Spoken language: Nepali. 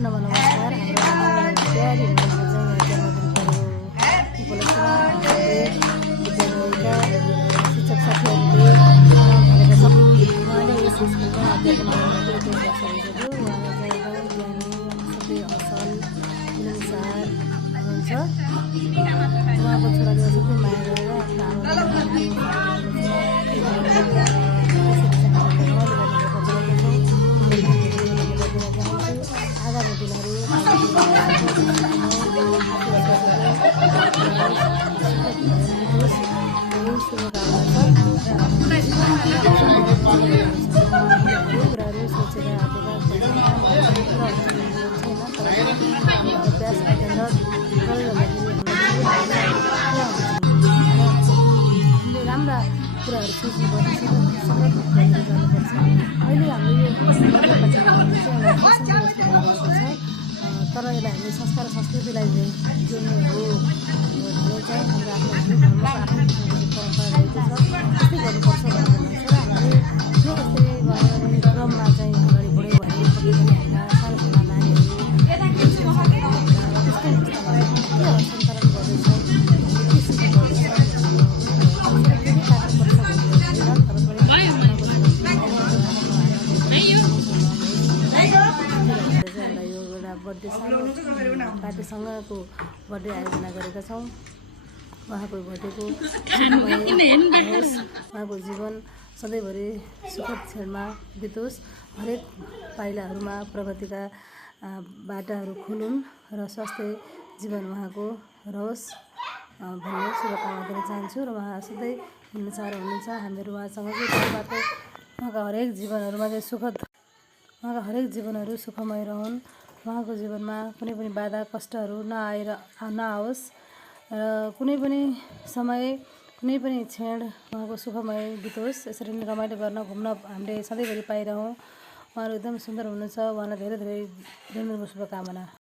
सम्पूर्णमा नमस्कार। हाम्रो आमालाई प्यारी हुनुहुन्छ जन्मदिन उपलक्ष्यमा शिक्षक साथीहरूले भनेका छन्। उहाँले यस स्कुलमा अध्यापन गर्नुभएको 21 वर्ष भइसक्यो। उहाँ चाहिँ एकदमै ज्ञानी, सबै असल, मिलनसार हुनुहुन्छ। उहाँको छोराले सबै माया गरेर आफ्नो आगामी दिनहरू कुराहरू सोचेर राम्रा कुराहरू सोच्नुपर्छ, सकारात्मक भएर जानुपर्छ। अहिले हाम्रो यो तर यसलाई हामीले संस्कार संस्कृतिलाई जोड्ने हो भने चाहिँ हाम्रो आफ्नो आफ्नो परम्परा रहेको छ, त्यस्तै गर्नुपर्छ भन्ने लाग्छ। र हामीले यो यस्तै क्रममा चाहिँ अगाडि बढ्यो भने सानो सानो नानीहरू त्यस्तै सञ्चालन गर्दैछ, के सिक्नु गर्दैछ पार्टीसँगको बर्थडे आयोजना गरेका छौँ। उहाँको बर्थडेको उहाँको जीवन सधैँभरि सुखद क्षणमा बितोस्, हरेक पाइलाहरूमा प्रगतिका बाटाहरू खुलुन् र स्वास्थ्य जीवन उहाँको रहोस् भन्ने शुभकामना दिन चाहन्छु। र उहाँ सधैँ मिल्नसार हुनुहुन्छ। हामीहरू उहाँसँग उहाँका हरेक जीवनहरूमा चाहिँ उहाँका हरेक जीवनहरू सुखमय रहन्। उहाँको जीवनमा कुनै पनि बाधा कष्टहरू नआओस् र कुनै पनि समय कुनै पनि क्षण उहाँको सुखमय बितोस्। यसरी नै रमाइलो गर्न घुम्न हामीले सधैँभरि पाइरहौँ। उहाँहरू एकदम सुन्दर हुनुहुन्छ। उहाँलाई धेरै धेरै जन्मदिनको शुभकामना।